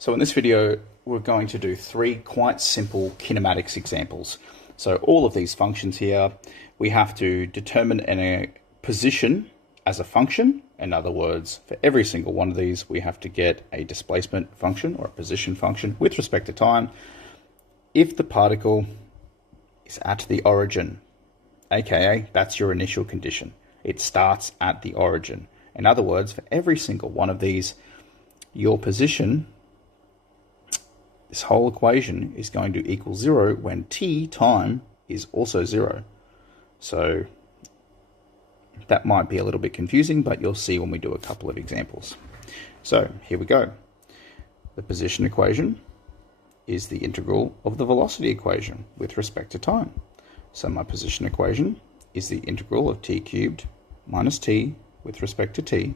So in this video, we're going to do three quite simple kinematics examples. So all of these functions here, we have to determine a position as a function. In other words, for every single one of these, we have to get a displacement function or a position function with respect to time if the particle is at the origin, aka that's your initial condition. It starts at the origin. In other words, for every single one of these, your position, this whole equation is going to equal 0 when t, time, is also 0. So that might be a little bit confusing, but you'll see when we do a couple of examples. So here we go. The position equation is the integral of the velocity equation with respect to time. So my position equation is the integral of t cubed minus t with respect to t.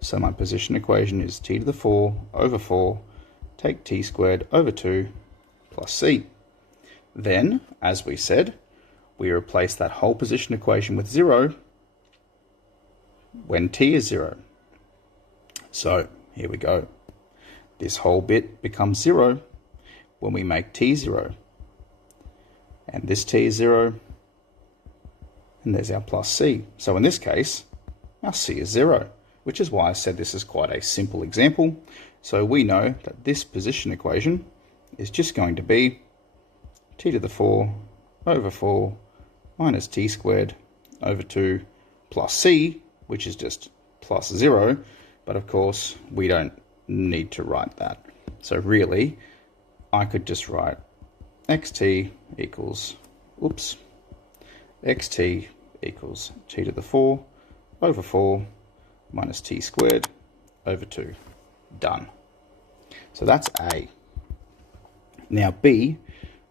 So my position equation is t to the 4 over 4, take t squared over 2 plus c. Then, as we said, we replace that whole position equation with 0 when t is 0. So here we go. This whole bit becomes 0 when we make t 0. And this t is 0, and there's our plus c. So in this case, our c is 0, which is why I said this is quite a simple example. So we know that this position equation is just going to be t to the 4 over 4 minus t squared over 2 plus c, which is just plus 0. But of course, we don't need to write that. So really, I could just write xt equals, xt equals t to the 4 over 4 minus t squared over 2. Done. So that's A. Now B,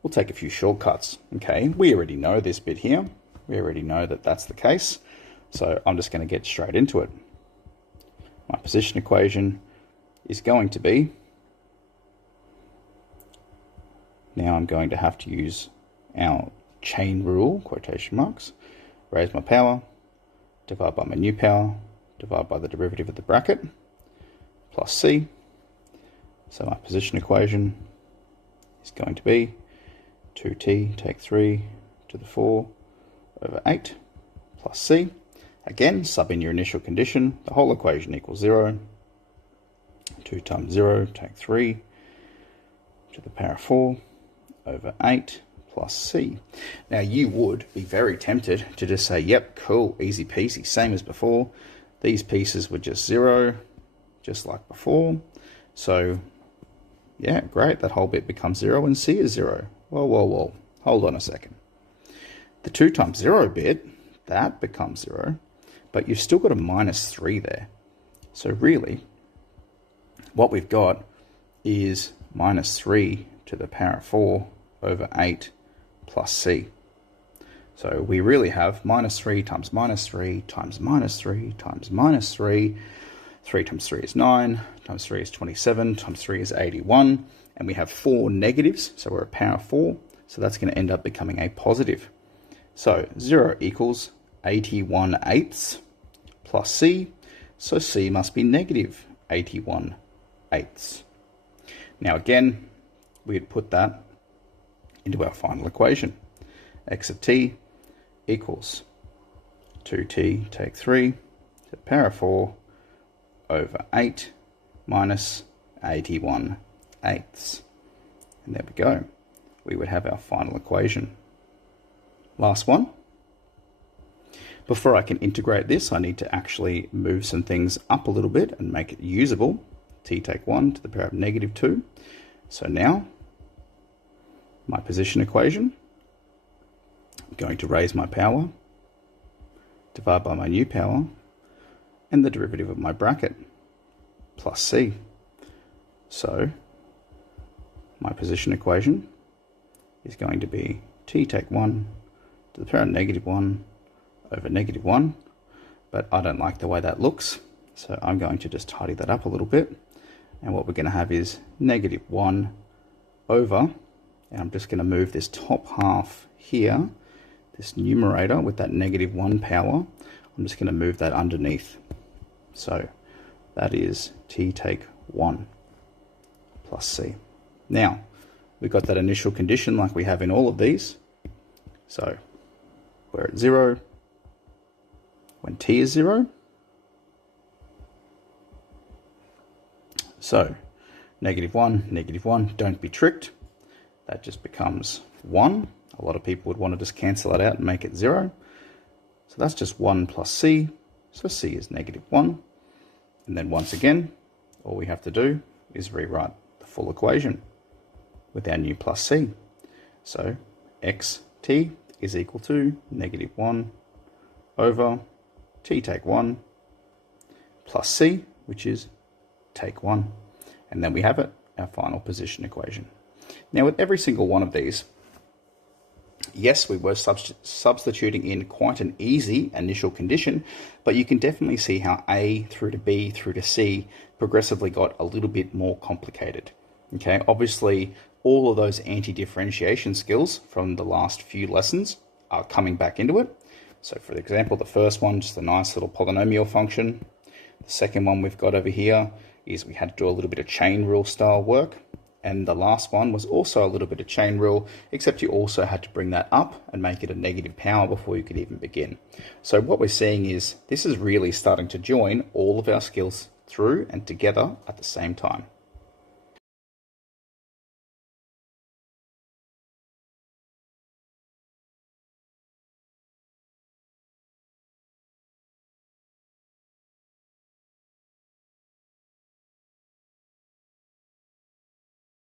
we'll take a few shortcuts. Okay, we already know this bit here. We already know that that's the case. So I'm just going to get straight into it. My position equation is going to be, now I'm going to have to use our chain rule, quotation marks, raise my power, divide by my new power, divide by the derivative of the bracket, plus c. So my position equation is going to be 2t, take 3 to the 4 over 8 plus c. Again, sub in your initial condition, the whole equation equals 0. 2 times 0, take 3 to the power of 4 over 8 plus c. Now you would be very tempted to just say, yep, cool, easy peasy, same as before. These pieces were just 0, just like before. So yeah, great, that whole bit becomes 0 and c is 0. Whoa, hold on a second. The 2 times 0 bit, that becomes 0, but you've still got a minus 3 there. So really, what we've got is minus 3 to the power of 4 over 8 plus c. So we really have minus 3 times minus 3 times minus 3 times minus 3. 3 times 3 is 9, times 3 is 27, times 3 is 81, and we have 4 negatives, so we're a power of 4, so that's going to end up becoming a positive. So 0 equals 81 eighths plus c, so c must be negative 81 eighths. Now again, we'd put that into our final equation. X of t equals 2t, take 3 to the power of 4 over 8 minus 81 eighths. And there we go. We would have our final equation. Last one. Before I can integrate this, I need to actually move some things up a little bit and make it usable. T take 1 to the power of negative 2. So now, my position equation, I'm going to raise my power, divide by my new power, and the derivative of my bracket, plus c. So my position equation is going to be t take 1 to the power of negative 1 over negative 1, but I don't like the way that looks, so I'm going to just tidy that up a little bit, and what we're going to have is negative 1 over, and I'm just going to move this top half here, this numerator with that negative 1 power, I'm just going to move that underneath. So that is t take 1. plus c. Now, we've got that initial condition like we have in all of these. So we're at 0 when t is 0. So -1, don't be tricked. That just becomes 1. A lot of people would want to just cancel that out and make it 0. So that's just 1 plus c. So c is -1. And then once again, all we have to do is rewrite the full equation with our new plus c. So xt is equal to -1 over t take 1 plus c, which is take 1. And then we have it, our final position equation. Now with every single one of these, yes, we were substituting in quite an easy initial condition, but you can definitely see how A through to B through to C progressively got a little bit more complicated. Okay, obviously all of those anti-differentiation skills from the last few lessons are coming back into it. So for example, the first one, just a nice little polynomial function. The second one we've got over here is we had to do a little bit of chain rule style work. And the last one was also a little bit of chain rule, except you also had to bring that up and make it a negative power before you could even begin. So what we're seeing is this is really starting to join all of our skills through and together at the same time.